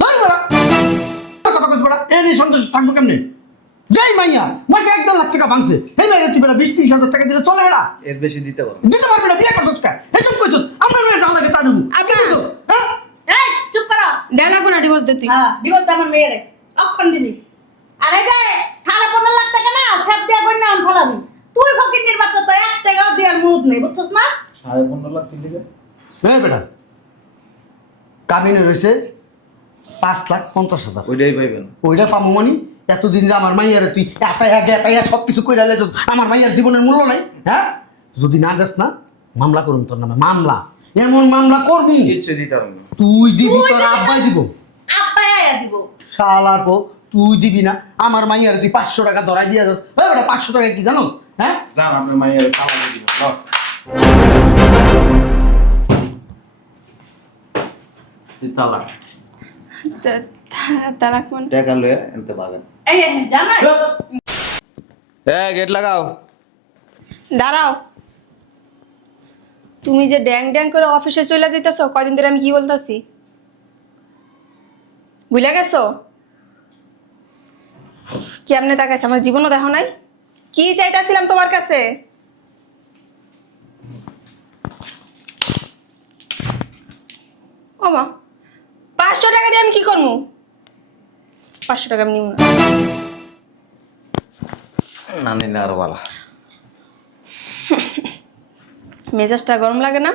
ধর বড়া কথা কইছ বড়া এই যে সন্তোষ থাকবো কেমনে যেই মাইয়া মাসে 1.5 লাখ টাকা ভাঙছে এই মাইয়া তুই বেটা 20-30 হাজার টাকা দিলে চলে বেটা এর বেশি দিতে পারো দিতে পারবি না বিয়ে করছস কা এসব কইছস আমরা মেয়ে জানা লাগে তা দেবো আপনি কইছস হ্যাঁ এই চুপ করো। দেনা কোনা ডিভোর্স দে তুই। হ্যাঁ ডিভোর্স আমার মেয়েরে অক্ষণ দিবি। আরে যে 15.5 লাখ টাকা না সব দিয়া কই না ফলাবি। তুই ফকির বাচ্চা তো 1 টাকাও দেওয়ার মুরুদ নেই বুঝছস না? 15.5 লাখ কিনলে এই বেটা কাবিনে রইছে 5,50,000 ওইটাই পাইবেন ওইটা পামো মানি এতদিন যে আমার মাইয়ারে তুই একাইয়া সব কিছু কইরা লেছস আমার মাইয়ার জীবনের মূল্য নাই হ্যাঁ যদি না দেস না মামলা করুন তোর নামে মামলা এমন মামলা করবি কিচ্ছু দিতে পারবো না তুই দিবি তোর আব্বাই দিব আব্বাই আয়া দিব। শালা কো তুই দিবি না আমার মাইয়ারে তুই 500 টাকা ধরাই দিয়া যাস ওই বেটা 500 টাকা কি জানো হ্যাঁ জান আপনার মায়ের খাওয়া দিব লও তুই তালাক তালাক মানে টাকা লয়ে এনতে ভাগেন এই জানা গেট লাগাও দাঁড়াও। তুমি যে ড্যাং ড্যাং করে অফিসে চলে যেতেছো কয়দিন ধরে আমি কি বলতেছি বুঝলে গেছো? কেমনে তাকাইছে আমার জীবনও দেখো নাই কি চাইতেছিলাম তোমার কাছে? ও মা 500 টাকা দিয়ে আমি কি করবো? 500 টাকা আমি নিব না। না নিলে আরো ভালো মেজাজটা গরম লাগে না?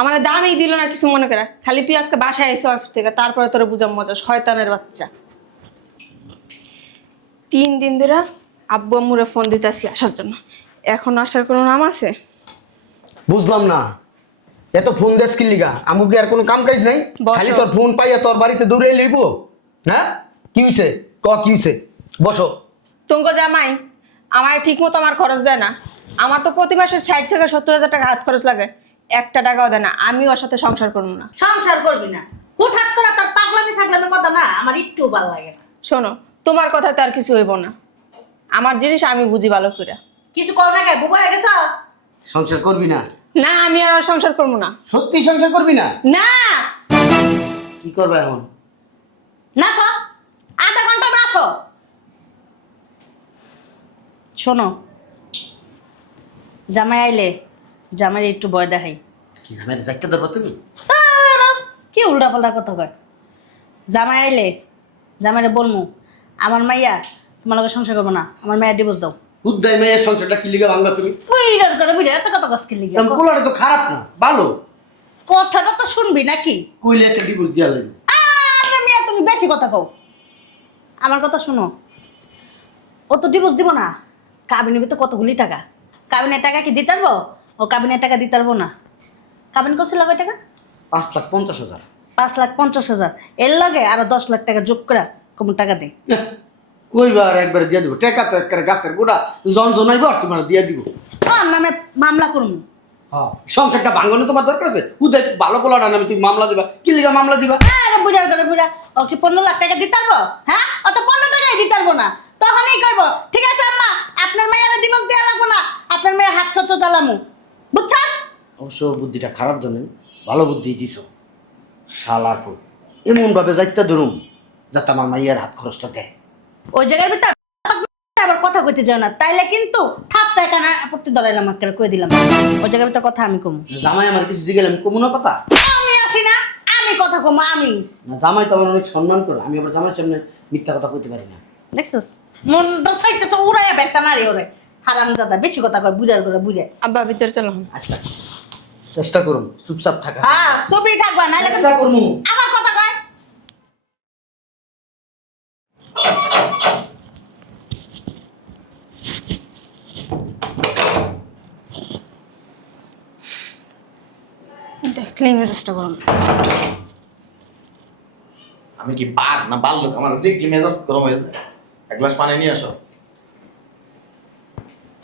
আমার দামই দিল না কিছু মনে করে, খালি তুই আজকে বাসায় এসে অফিস থেকে তারপরে তোর বুঝাম মজা শয়তানের বাচ্চা। 3 দিন ধরে আব্বু আম্মুরে ফোন দিতেছি আসার জন্য, এখন আসার কোনো নাম আছে? বুঝলাম না এত ফোন দেস কি লিগা আমু কি আর কোনো কাম কাজ নাই বসো। খালি তোর ফোন পাইয়া তোর বাড়িতে দৌড়ে লইব হ্যাঁ কি হইছে কি হইছে বসো তুঙ্গ জামাই আমার ঠিক মতো আমার খরচ দেয় না। আমার তো প্রতি মাসে 60 থেকে 70 হাজার টাকা হাত খরচ লাগে, একটা টাকাও দেয় না। আমি ওর সাথে সংসার করবো না। সংসার করবি না। হুটহাট করে তোর পাগলামি সাগলামি কথা না আমার একটু ভালো লাগে না। শোনো তোমার কথা তো আর কিছু হইব না, আমার জিনিস আমি বুঝি ভালো করে। কিছু কর না কে বুবা হয়ে গেছ? সংসার করবি না না আমি আর ওর সংসার করবো না। সত্যি সংসার করবি না না কি করবে এখন নাচ আধা ঘন্টা নাচ। শোনো জামাই আইলে জামাই একটু ভয় দেখাই। কি জামাই যাইতে ধরবো তুমি কি উল্টা পাল্টা কথা কয়। জামাই আইলে জামাইরে বলমু আমার মাইয়া তোমার লগে সংসার করবো না, আমার মাইয়া ডিভোর্স দাও। উদ্দাই মেয়ের সংসারটা কি লিগা ভাঙবা তুমি বুইড়ার করে বুইড়া এত কথা কষ্ট লিগে পোলাটা তো খারাপ না ভালো কথাটা তো শুনবি নাকি? কইলে একটা ডিভোর্স দিয়া লাগবে আরে মিয়া তুমি বেশি কথা কও। আমার কথা শোনো, ও তো ডিভোর্স দিব না। কাবিনে তো কতগুলি টাকা, কাবিনের টাকা কি দিতে পারবো? ও কাবিনের টাকা দিতে পারবো না। কাবিন করছিল কয় টাকা? 5,50,000 5,50,000। এর লগে আরো 10 লাখ টাকা যোগ করে কম টাকা দে। কইবার একবার দিয়া দিব টাকা তো একবারে গাছের গোড়া জন জনাইব আর তোমার দিয়া দিব ওর নামে মামলা করবো। হ্যাঁ সংসারটা ভাঙনে তোমার দরকার আছে উদয় ভালো পোলাটা নামে তুমি মামলা দিবা কি লিগা মামলা দিবা আরে বুড়া করে বুড়া ও কি 15 লাখ টাকা দিতে পারবো? হ্যাঁ ও তো 15 টাকাই দিতে পারবো না। তখনই কইবো ঠিক আছে আম্মা আপনার মেয়ের ডিভোর্স দেওয়া লাগবো না, আপনার মেয়ে হাত খরচ চালামু। বুঝছাস? অবশ্য বুদ্ধিটা খারাপ জানেন ভালো বুদ্ধি দিছ শালা কো এমন ভাবে যাইতা ধরুম যাতে আমার মাইয়ার হাত খরচটা দেয় ওই জায়গার ভিতর আবার কথা কইতে যাও না, তাইলে কিন্তু থাপ পেকানা আপত্তি ধরাইলাম একটা কই দিলাম। ওই জায়গার ভিতর কথা আমি কমু। জামাই আমার কিছু জিগেলে আমি কমু না কথা আমি আছি না, আমি কথা কমু আমি। না জামাই তো আমার অনেক সম্মান করে আমি আবার জামাইয়ের সামনে মিথ্যা কথা কইতে পারি না দেখছস মনটা চাইতেছে উড়াইয়া ব্যাগটা মারি ওরে হারামজাদা বেশি কথা কয় বুড়ার করে বুড়ায়। আব্বা ভিতরে চলো। আচ্ছা চেষ্টা করুন চুপচাপ থাকা হ্যাঁ সবই থাকবা নাইলে কিন্তু চেষ্টা করমু আমার কথা কয়। দেখলেই মেজাজটা গরম। আমি কি বাঘ না বাল্যক আমার দেখলি মেজাজ গরম হয়ে যায় 1 গ্লাস পানি নিয়ে আসো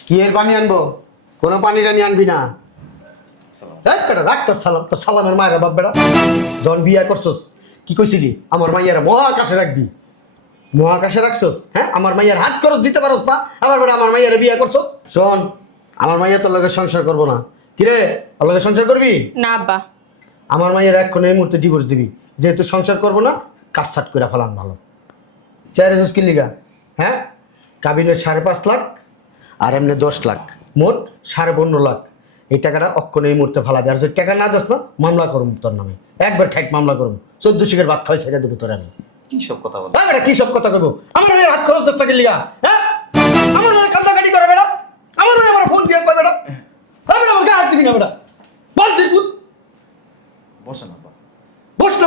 কি এর পানি আনবো কোনো পানি টানি আনবি না এই বেটা রাখ তোর সালাম তোর সালামের মায়ের বাপ বেটা জন বিয়া করছস কি কইছিলি আমার মাইয়ার মহাকাশে রাখবি মহাকাশে রাখছস হ্যাঁ আমার মাইয়ার হাত খরচ দিতে পারস না আমার বেটা আমার মাইয়ার বিয়া করছস শোন আমার মাইয়া তোর লগে সংসার করবো না কিরে ওর লগে সংসার করবি না আব্বা আমার মাইয়ার এক্ষণ এই মুহূর্তে ডিভোর্স দিবি যেহেতু সংসার করবো না কাটছাট করে ফেলান ভালো। চেয়ারে জুসকির লিগা, হ্যাঁ? কাবিনের 5.5 লাখ আর এমনি 10 লাখ, মোট 15.5 লাখ। এই টাকাটা অক্ষণ এই মুহূর্তে ফেলাবে। আর যদি টাকা না দাস না মামলা করুম তোর নামে, একবার ঠাইক মামলা করুম, 14 শিখের ভাত খাওয়াই ছেড়ে দেবো তোর আমি। কি সব কথা বল? বেটা কি সব কথা কইবো? আমার মেয়ের হাত খরচ 10 টাকা লিগা, হ্যাঁ? আমার মেয়ে কান্দাকাটি করে বেটা, আমার মেয়ে আমার ফোন দিয়ে কয় বেটা, হ্যাঁ বেটা আমার গায়ে হাত দিবি না বেটা, বল তুই পুত। বসেন আব্বা।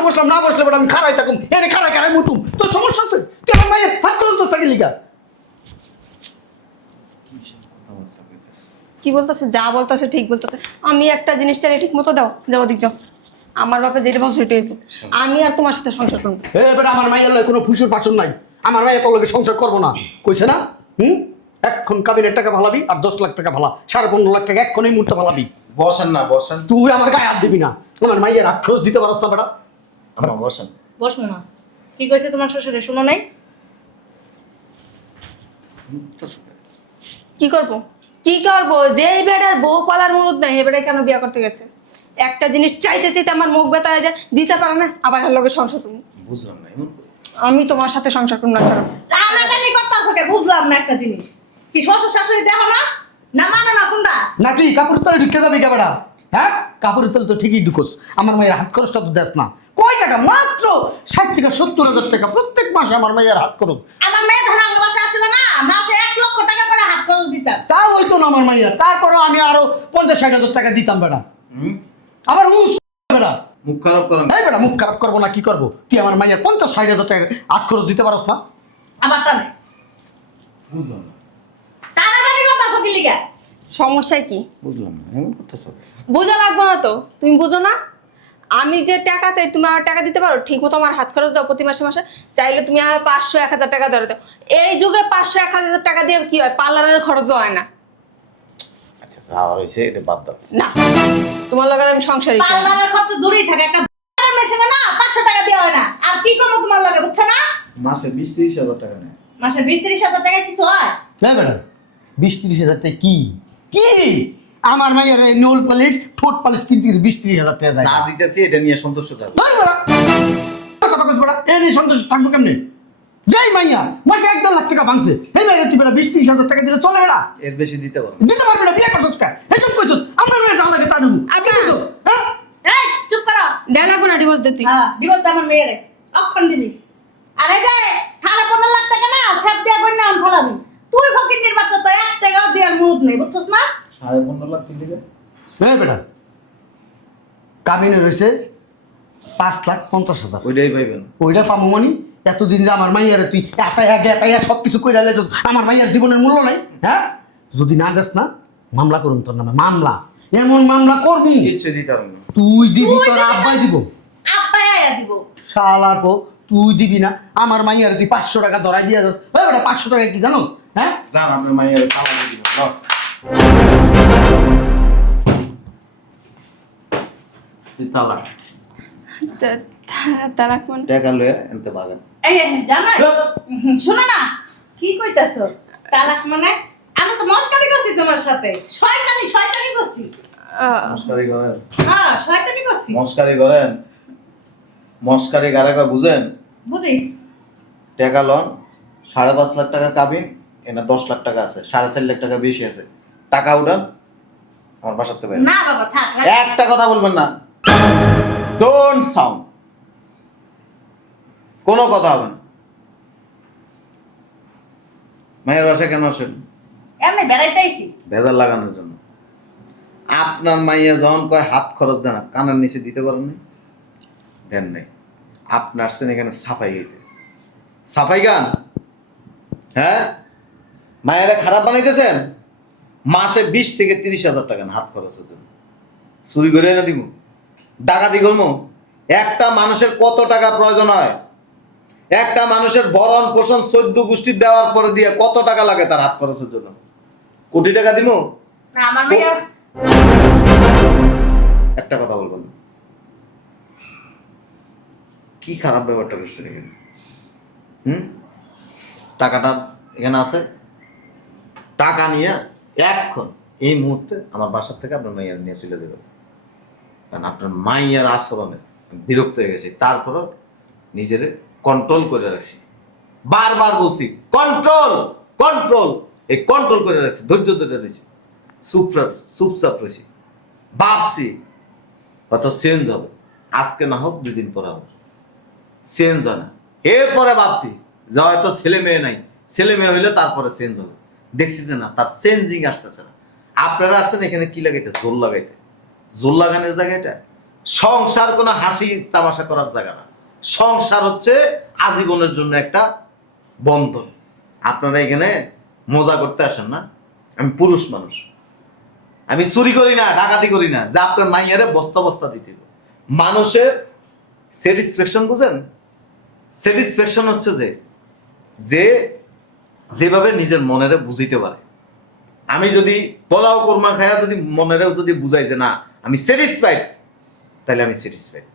বসলাম না বসলে বেটা আমি খারাই থাকুম, এনে খারাই মুতুম, তোর সমস্যা আছে? তুই আমার মেয়ের হাত খরচ 10 টাকা লিগা। কি সব কথাবার্তা কইতেছ? কি বলতেছে? যা বলতেছে ঠিক বলতেছে। আমি একটা জিনিসটা ঠিক মতো দাও, যাও ওদিক যাও। আমার বাপে যেটা বলছে সেটাই হইবো। আমি আর তোমার সাথে সংসার করবো না। এ বেটা আমার মাইয়ের লগে কোনো ফুসুর পাচন নাই, আমার মাইয়া তোর লগে সংসার করবো না কইছে না? এখন কাবিনের টাকা ভালাবি আর 10 লাখ টাকা ভালা, 15.5 লাখ টাকা এখন এই মুহূর্তে ভালাবি। বসেন না, বসেন। তুই আমার গায়ে হাত দিবি না, আমার মাইয়ের হাত খরচ দিতে পারস না বেটা। আম্মা বসেন। বসবো না। কি কইছে তোমার শ্বশুরে শুনো নাই? কি করবো? কি করবো? যেই বেড়ার বউ পালার মুরুদ নাই, এ বেড়া কেন বিয়া করতে গেছে? একটা জিনিস চাইতে চাইতে আমার মুখ ব্যথা হয়ে যায়, দিতে পারে না, আবার এর লগে সংসার করবো। বুঝলাম না এমন করে। আমি তোমার সাথে সংসার করবো না, ছাড়ো। টানাটানি করতেছো কে? বুঝলাম না একটা জিনিস। কি শ্বশুর শাশুড়ি দেখো না? না মানে না কোনটা? নাকি কাপড় তলে ঢুকে যাবি কে বেটা? হ্যাঁ, কাপড়ের তলে তো ঠিকই ঢুকোস, আমার মায়ের হাত খরচটা তো দেস না। কয় টাকা? মাত্র 60 থেকে 70 হাজার টাকা প্রত্যেক মাসে আমার মায়ের হাত খরচ। আমার মেয়ে ধন আঙ্গ বাসা আসলে না, মাসে 1 লক্ষ টাকা করে হাত খরচ দিতাম। তা হইতো না আমার মাইয়া, তারপরেও আমি আরো 50-60 হাজার টাকা দিতাম বেটা। হুম? আমার বেটা, মুখ খারাপ করেন। এই বেটা মুখ খারাপ করবো না কি করবো? তুই আমার মাইয়ার 50-60 হাজার টাকা হাত খরচ দিতে পারস না? আবার টানে। বুঝলাম না। টানাটানি করতেছো কি লিগা? সমস্যায় কি? বুঝলাম না এমন করতেছ। বোঝা লাগবে না তো? তুমি বুঝো না? আমি যে টাকা চাই তুমি আমার টাকা দিতে পারো? ঠিক মতো আমার হাত খরচ দাও প্রতি মাসে মাসে। চাইলে তুমি আমার 500-1000 টাকা ধরে দাও। এই যুগে 500-1000 টাকা দিয়ে কি হয়? পার্লারের খরচও হয় না। আচ্ছা যা হয়েছে এটা বাদ দাও। না, তোমার লগে আমি সংসারই করব না। পার্লারের খরচ দূরেই থাকে, একটা মেশিনে না 500 টাকা দেওয়া হয় না। আর কি করবো তোমার লাগে, বুঝছো না? মাসে 20-30 হাজার টাকা নেয়। মাসে 20-30 হাজার টাকা কিছু হয়? হ্যাঁ বেটা, 20-30 হাজার টাকা কি কি? আমার মাইয়ার নোল পালিশ ঠোঁট পালিশ কিন্তু 20-30 হাজার টাকা যায়। যা দিতেছি এটা নিয়ে সন্তুষ্ট থাকো। ধর বেটা, তোর কথা কইছ বেটা, এই নিয়ে সন্তুষ্ট থাকবো কেমনে? যেই মাইয়া মাসে 1-1.5 লাখ টাকা ভাঙছে, এই মাইয়া তুই বেটা 20-30 হাজার টাকা দিলে চলে বেটা? এর বেশি দিতে পারো না। দিতে পারবি না, বিয়ে করছিস কা? এসব কইছিস আমার মেয়ে যা লাগে তা দেবো। আপনি কইছিস হ্যাঁ? এই চুপ করো। দেয় লাগবে না ডিভোর্স দিতে। হ্যাঁ, বিপদ আমার মেয়েরে অক্ষণ দিবি। আরে যে 15.5 লাখ টাকা না সেব দিয়া কই না ফলাবি। তুই ফকিন্নির বাচ্চা তো 1 টাকাও দেওয়ার মুরুদ নেই, বুঝছস না? 15.5 লাখ কি দিবে? হ্যাঁ বেটা, কাবিনে রয়েছে 5,50,000। ওইটাই পাইবেন। ওইটা পাবো মানে এতদিন যে আমার মাইয়ারে তুই একাইয়া সব কিছু করে আলেছ, আমার মাইয়ার জীবনের মূল্য নাই। হ্যাঁ, যদি না দেস না মামলা করুন তোর নামে, মামলা, এমন মামলা করবি কিচ্ছু দিতে পারবো না। তুই দিবি, তোর দিবি আব্বাই না? দিব। আব্বাই আয়া দিব। শালা গো, তুই দিবি না আমার মাইয়ারে তুই 500 টাকা ধরাই দিয়া যাস। ওই বেটা 500 টাকা কি জানো? হ্যাঁ, জান আপনার মায়ের তালা দিয়ে দিব। দাও। তুই তালা তালাক মানে? টাকা লয়ে এনতে ভাগেন। এই জানা শোনো না কি কইতাছো? তালাক মানে? আমি তো মস্কারি করছি তোমার সাথে, শয়তানি করছি। মস্কারি করেন? হ্যাঁ, শয়তানি করছি। মস্কারি করেন? মস্কারি গারাকা বুঝেন? বুঝি। টাকা লন, 5.5 লাখ টাকা কাবিন, এনা 10 লাখ টাকা আছে, 4.5 লাখ টাকা বেশি আছে। টাকা উঠান, আমার বাসাতে বাইরে। না বাবা থাক। একটা কথা বলবেন না, ডোন্ট সাউন্ড, কোনো কথা হবে না। মায়ের বাসায় কেন আসেন? এমনি বেড়াইতে আইছি। ভেজাল লাগানোর জন্য। আপনার মাইয়া যখন কয় হাত খরচ দেন, কানের নিচে দিতে পারেন না, দেন নাই। আপনি আসছেন এখানে সাফাই গাইতে, সাফাই গান। হ্যাঁ, মায়েরা খারাপ বানাইতেছেন। মাসে 20 থেকে 30 হাজার টাকা না হাত খরচের জন্য। চুরি করে এনে দিব, ডাকাতি করবো। একটা মানুষের কত টাকা প্রয়োজন হয়? একটা মানুষের ভরণ পোষণ 14 গোষ্ঠীর দেওয়ার পরে দিয়ে কত টাকা লাগে তার হাত খরচের জন্য? কোটি টাকা দিব? না আমার মাইয়া একটা কথা বলবেন, কি খারাপ ব্যাপারটা করছেন এখানে? টাকাটা এখানে আছে, টাকা নিয়ে এখন এই মুহূর্তে আমার বাসার থেকে আপনার মাইয়ার নিয়ে চলে যাবেন। কারণ আপনার মাইয়ার আচরণে বিরক্ত হয়ে গেছি, তারপরও নিজেরে কন্ট্রোল করে রাখছি। বারবার বলছি কন্ট্রোল কন্ট্রোল, এই কন্ট্রোল করে রাখছি, ধৈর্য ধরে রয়েছি, চুপচাপ রয়েছি। ভাবছি কত চেঞ্জ হবে, আজকে না হোক 2 দিন পরে হবে, চেঞ্জ হয় না। এরপরে ভাবছি যে হয়তো ছেলে মেয়ে নাই, ছেলে মেয়ে হইলে তারপরে চেঞ্জ হবে। দেখছি যে না, তার চেঞ্জিং আসতেছে না। আপনারা আসছেন এখানে কি লাগাইতে? জোর লাগাইতে। জোর লাগানোর জায়গাটা সংসার কোনো হাসি তামাশা করার জায়গা না। সংসার হচ্ছে আজীবনের জন্য একটা বন্ধন। আপনারা এখানে মজা করতে আসেন না। আমি পুরুষ মানুষ, আমি চুরি করি না, ডাকাতি করি না যে আপনার মাইয়ারে বস্তা বস্তা দিতে হবে। মানুষের স্যাটিসফ্যাকশন বুঝেন? স্যাটিসফ্যাকশন হচ্ছে যে যেভাবে নিজের মনেরে বুঝিতে পারে। আমি যদি পোলাও কোরমা খায়া যদি মনেরেও যদি বুঝাই যে না আমি স্যাটিসফাইড, তাহলে আমি স্যাটিসফাইড।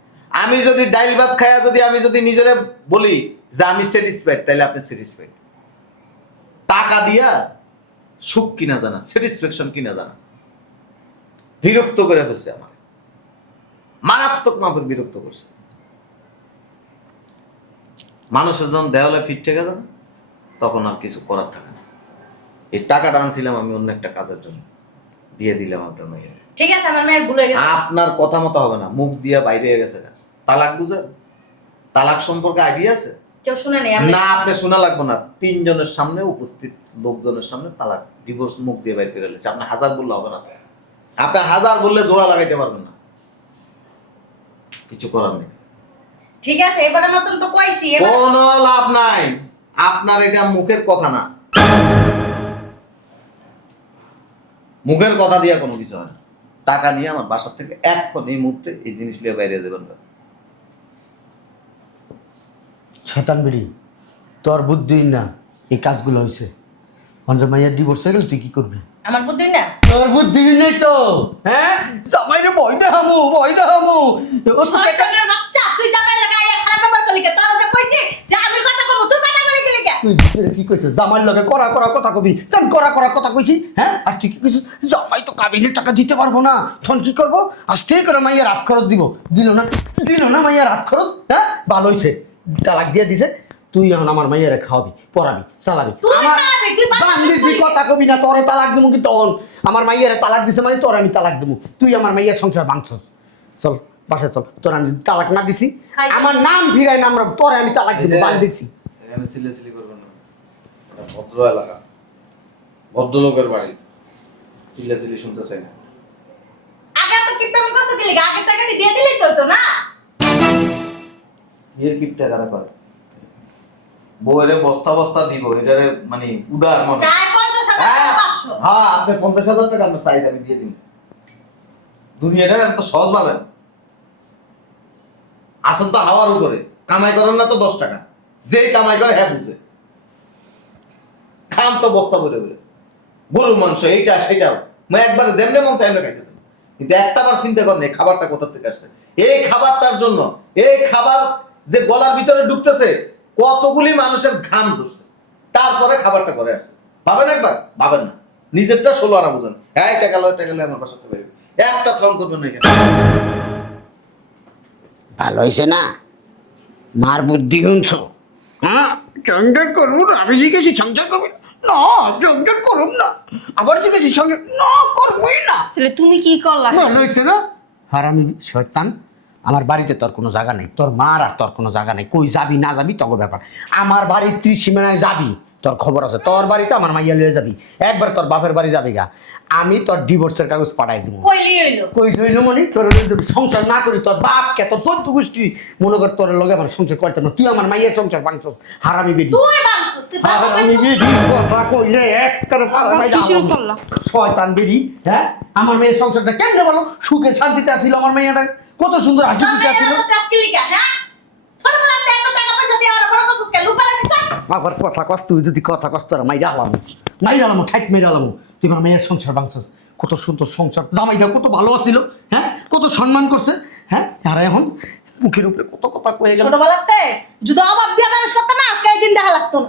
আমি যদি ডাইল ভাত খায়া আমি যদি নিজেরে বলি যে আমি স্যাটিসফাইড, তাহলে আপনি স্যাটিসফাইড। টাকা দিয়া সুখ কিনা জানা, স্যাটিসফ্যাকশন কিনা জানা। বিরক্ত করে ফেলছে আমার, মারাত্মক মাপের বিরক্ত করছে। মানুষের যখন দেওয়ালে ফিট ঠেকে যায় না, তখন আর কিছু করার থাকে না। এই টাকাটা আনছিলাম আমি অন্য একটা কাজের জন্য, দিয়ে দিলাম আপনার মেয়ে। ঠিক আছে, আমার মেয়ের ভুল হয়ে গেছে। আপনার কথা মতো হবে না, মুখ দিয়ে বাইরে হয়ে গেছে। তালাক বুঝেন? তালাক সম্পর্কে আইডিয়া আছে? কেউ শুনে নেই না, আপনি শোনা লাগবে না। 3 জনের সামনে, উপস্থিত লোকজনের সামনে তালাক, ডিভোর্স মুখ দিয়ে বাইর করে লেছে। আপনি 1000 বললে হবে না। আপনি 1000 বললে জোড়া লাগাইতে পারবেন না, কিছু করার নেই। ঠিক আছে, এবারের মতন তো কইছি। কোনো লাভ নাই, আপনার এটা মুখের কথা না। মুখের কথা দিয়ে কোনো কিছু হয় না। টাকা নিয়ে আমার বাসার থেকে এখন এই মুহূর্তে এই জিনিস নিয়ে বাইরে যাবেন না। শয়তান বেরি, তোর বুদ্ধি না এই কাজগুলো হয়েছে। অঞ্জন মাইয়ার ডিভোর্স হয়ে গেল, তুই কি করবি? আমার বুদ্ধি না? তোর বুদ্ধি নেই তো, হ্যাঁ? জামাইরে ভয় দেখামু, ভয় দেখামু। ও তো শয়তানের বাচ্চা, তুই জামাই লাগা আইয়া খারাপ ব্যাপার করলি কে? তোর যে কইছি যে আমি কথা কইব, তুই কথা কইলি কি লিগা? তুই ভিতরে কি কইছিস? জামাইর লগে করা করা কথা কবি, কেন করা করা কথা কইছি? হ্যাঁ, আর তুই কি কইছিস? জামাই তো কাবিনের টাকা দিতে পারবো না, তখন কি করবো? আস্তে করে মাইয়ার হাত খরচ দিব। দিল না মাইয়ার হাত খরচ। হ্যাঁ, ভালো হয়েছে, তালাক দিয়ে দিছে। তুই এখন আমার মাইয়ারে খাওয়াবি, পড়াবি, চালাবি। তুই আমার খাওয়াবি, তুই বাবা বান্দিছি কথা কবি না, তোরে তালাক দেবো। কিন্তু তখন আমার মাইয়ারে তালাক দিছে মানে তোর আমি তালাক দেবো। তুই আমার মাইয়ার সংসার ভাঙছস। চল বাসায় চল, তোর আমি যদি তালাক না দিছি, আমার নাম ফিরাই নাম, তোরে আমি তালাক দেবো। বান্দিছি এখানে সিলেসিলি করবেন না, এটা ভদ্র এলাকা, ভদ্রলোকের বাড়ি। সিলেসিলি শুনতে চাই না। আগে তো কিপটামি করছ কি লিগা? আগে টাকাটি দিয়ে দিলেই তো না। এর কিপটা কারা করে? বউরে বস্তা বস্তা দিব, এটারে মানে উদার মনে। চাই 50,000 টাকা 500। হ্যাঁ, আপনি 50,000 টাকা আপনার চাইতে আমি দিয়ে দিন। দুনিয়াটা এত সহজ পাবেন? আসল তো হাওয়ার উপরে। কামাই করেন না তো 10 টাকা, যেই কামাই করে হ্যাঁ বুঝে। খাম তো বস্তা ভরে ভরে, গরুর মাংস এইটা সেটাও। মানে একবার যেমনে মন চাই খাইতেছেন, কিন্তু একটা বার চিন্তা করেন এই খাবারটা কোথা থেকে আসছে। এই খাবারটার জন্য, এই খাবার যে গলার ভিতরে ঢুকতেছে, কতগুলি মানুষের ঘাম ধরছে, তারপরে খাবারটা করে আসছে। ভাবেন একবার? ভাবেন না। নিজেরটা 16 আনা বুঝেন। হ্যাঁ, টাকা লয় আমার বাসাতে বেরোবে, একটা সাউন্ড করবেন না এখানে। ভালো হয়েছে না, মার বুদ্ধি শুনছো? হ্যাঁ, সংসার করবো না। আমি জিজ্ঞেসি সংসার করবো না, সংসার করব না। আবার জিজ্ঞেসি সংসার না, করবোই না। তাহলে তুমি কি করলা? ভালো হয়েছে না? হারামি শয়তান, আমার বাড়িতে তোর কোনো জায়গা নেই, তোর মার আর তোর কোনো জায়গা নেই। কই যাবি না যাবি তখন ব্যাপার। আমার বাড়ির 30 সীমানায় যাবি, তোর খবর আছে। তোর বাড়িতে আমার মাইয়া লিয়ে যাবি, একবার তোর বাপের বাড়ি যাবি গা। আমি তোর ডিভোর্সের কাগজ পাঠাই দিব। কইলি হইলো? কই হইলো মানে তোর সংসার না করি, তোর বাপ কে তোর 14 গোষ্ঠী মনে কর তোর লগে আমার সংসার করতে না। তুই আমার মাইয়ের সংসার ভাঙছস, হারামি বেটি। তুই বাংছস, তুই বাবা হারামি বেটি, কথা কইলে এক করে ফাড়াই কি শুরু দাও। করলা? শয়তান বেটি, হ্যাঁ? আমার মেয়ের সংসারটা কেমনে বলো? সুখে শান্তিতে আছিল আমার মেয়েটা, কত সুন্দর হাসি খুশি আছিল। তো চাকরি লিগা, হ্যাঁ? ছোটবেলাতে এত টাকা পয়সা দিয়ে আর বড় কসুস কে লুপা লাগি চা। আবার কথা কস, তুই যদি কথা কস তোর মাইরা আলাম ঠাইট মেরে আলাম। তুই আমার মেয়ের সংসার ভাঙছস। কত সুন্দর সংসার, জামাইটা কত ভালো আছিল, হ্যাঁ? কত সম্মান করছে, হ্যাঁ? আর এখন মুখের উপরে কত কথা কয়ে গেল। ছোটবেলাতে যদি অভাব দিয়ে মানুষ করতে না, আজকে এই দিন দেখা লাগতো না।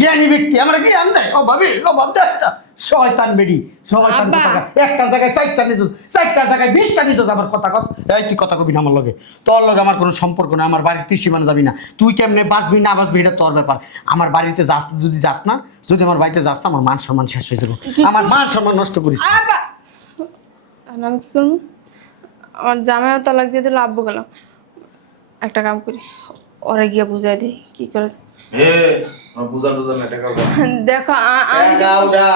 জ্ঞানী ব্যক্তি আমরা কি আন দেয়? অভাব দেয় তা শয়তান বেডি শয়তান আব্বা। কোথাকার। একটা জায়গায় 4টা নিছস 4টার জায়গায় 20টা নিছস আমার কথা কস এই তুই কথা কবি না আমার লগে তোর লগে আমার কোনো সম্পর্ক না আমার বাড়ির ত্রিসীমানা যাবি না তুই কেমনে বাঁচবি না বাঁচবি এটা তোর ব্যাপার আমার বাড়িতে যাস যদি যাস না যদি আমার বাড়িতে যাস না আমার মান সম্মান শেষ হয়ে যাবে আমার মান সম্মান নষ্ট করিস না। আব্বা এখন আমি কি করবো? আমার জামাইও তালাক দিয়ে দিল, আব্বু গেলাম। একটা কাম করি, ওরা গিয়ে বুঝাই দিই কি করে। বুঝান বুঝান না টাকা দেখো আমি টাকা ওটা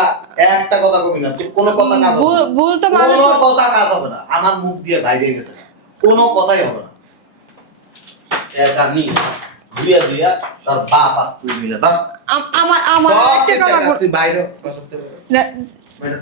একটা কথা কবি না তোর কোনো কথা কাজ হবে না। ভুল তো মানুষ কোনো কথা কাজ হবে না আমার মুখ দিয়ে বাইরে গেছে কোনো কথাই হবে না টাকা নিয়ে দিয়া দিয়া তার বাপ আর তুই মিলে দাও আমার আমার সব টাকা লাগবে তুই বাইরে বসাতে না, বাইরে